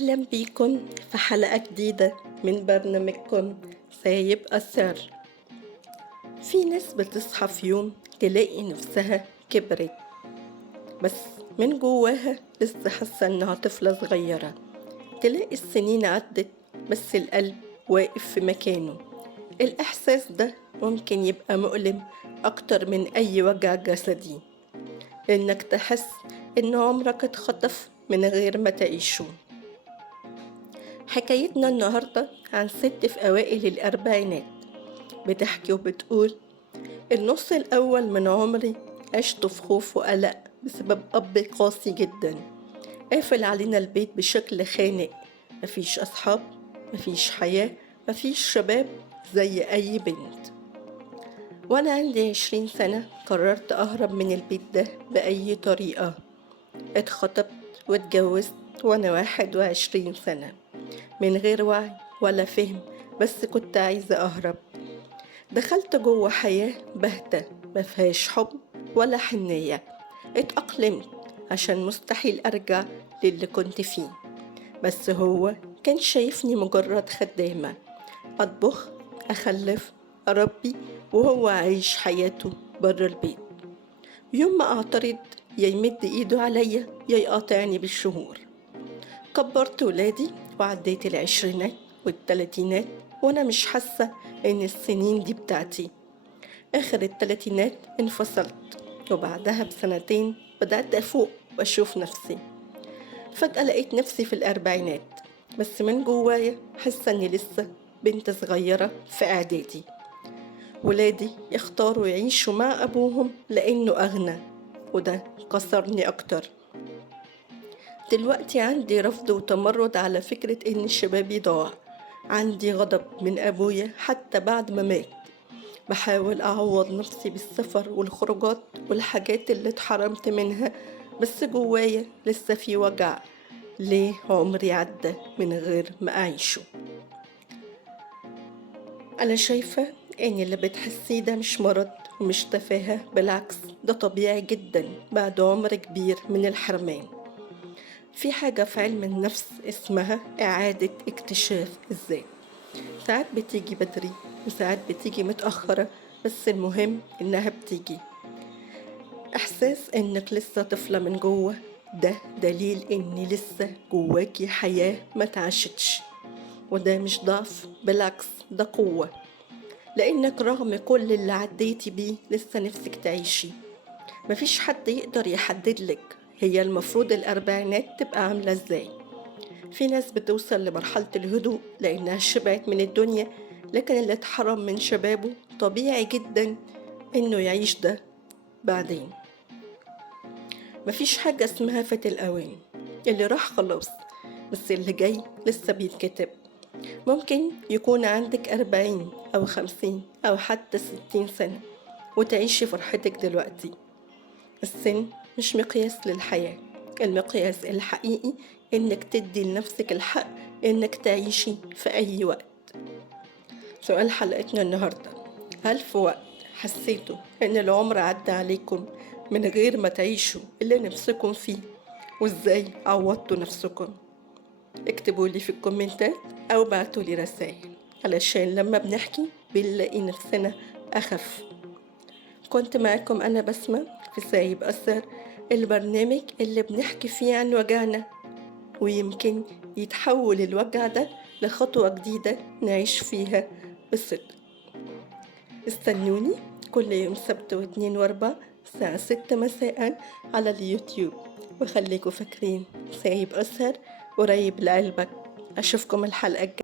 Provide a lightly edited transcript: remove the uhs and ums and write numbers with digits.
أهلا بيكم في حلقة جديدة من برنامجكم سايب أثر. في ناس بتصحى في يوم تلاقي نفسها كبرت، بس من جواها لسه حاسة إنها طفلة صغيرة. تلاقي السنين عدت بس القلب واقف في مكانه. الإحساس ده ممكن يبقى مؤلم أكتر من أي وجع جسدي، إنك تحس إن عمرك اتخطف من غير ما تعيشه. حكايتنا النهاردة عن ست في أوائل الأربعينات، بتحكي وبتقول: النص الأول من عمري عشته في خوف وقلق بسبب أب قاسي جدا، قافل علينا البيت بشكل خانق. مفيش أصحاب، مفيش حياة، مفيش شباب زي أي بنت. وأنا عندي 20 سنة قررت أهرب من البيت ده بأي طريقة. اتخطبت واتجوزت وأنا 21 سنة، من غير وعي ولا فهم، بس كنت عايزة أهرب. دخلت جوه حياة باهتة مفيهاش حب ولا حنية. اتأقلمت عشان مستحيل أرجع للي كنت فيه، بس هو كان شايفني مجرد خدامة، أطبخ، أخلف، أربي، وهو عايش حياته بره البيت. يوم ما أعترض يا يمد إيده عليا يا يقاطعني بالشهور. كبرت ولادي وعديت العشرينات والتلاتينات وأنا مش حاسة إن السنين دي بتاعتي. آخر التلاتينات انفصلت، وبعدها بسنتين بدأت أفوق وأشوف نفسي. فجأة لقيت نفسي في الأربعينات، بس من جوايا حاسة إني لسه بنت صغيرة في إعدادي. ولادي يختاروا يعيشوا مع أبوهم لأنه أغنى، وده كسرني أكتر. دلوقتي عندي رفض وتمرد على فكرة إن شبابي ضاع. عندي غضب من أبويا حتى بعد ما مات. بحاول أعوض نفسي بالسفر والخروجات والحاجات اللي اتحرمت منها، بس جوايا لسه في وجع. ليه عمري عدى من غير ما أعيشه؟ أنا شايفة إن اللي بتحسيه ده مش مرض ومش تفاهة، بالعكس ده طبيعي جدا بعد عمر كبير من الحرمان. في حاجة في علم النفس اسمها إعادة اكتشاف الذات. ساعات بتيجي بدري وساعات بتيجي متأخرة، بس المهم إنها بتيجي. إحساس إنك لسه طفلة من جوه ده دليل إن لسه جواكي حياة ما تعشتش، وده مش ضعف، بالعكس ده قوة. لأنك رغم كل اللي عديتي بيه لسه نفسك تعيشي. مفيش حد يقدر يحددلك هي المفروض الأربعينات تبقى عاملة إزاي. في ناس بتوصل لمرحلة الهدوء لأنها شبعت من الدنيا، لكن اللي اتحرم من شبابه طبيعي جدا إنه يعيش ده بعدين. مفيش حاجة اسمها فات الأوان، اللي راح خلاص، بس اللي جاي لسه بيتكتب. ممكن يكون عندك 40 أو 50 أو حتى 60 سنة وتعيشي فرحتك دلوقتي. السن مش مقياس للحياة، المقياس الحقيقي إنك تدي لنفسك الحق إنك تعيشي في أي وقت. سؤال حلقتنا النهاردة: هل في وقت حسيتوا إن العمر عدى عليكم من غير ما تعيشوا اللي نفسكم فيه؟ وإزاي عوضتوا نفسكم؟ اكتبوا لي في الكومنتات أو بعتوا لي رسائل، علشان لما بنحكي بنلاقي نفسنا أخف. كنت معاكم أنا بسمة في سايب أثر، البرنامج اللي بنحكي فيه عن وجعنا، ويمكن يتحول الوجع ده لخطوة جديدة نعيش فيها بصدق. استنوني كل يوم سبت واثنين واربع الساعة 6 مساء على اليوتيوب، وخليكوا فاكرين سايب أثر قريب لقلبك. أشوفكم الحلقة الجاية.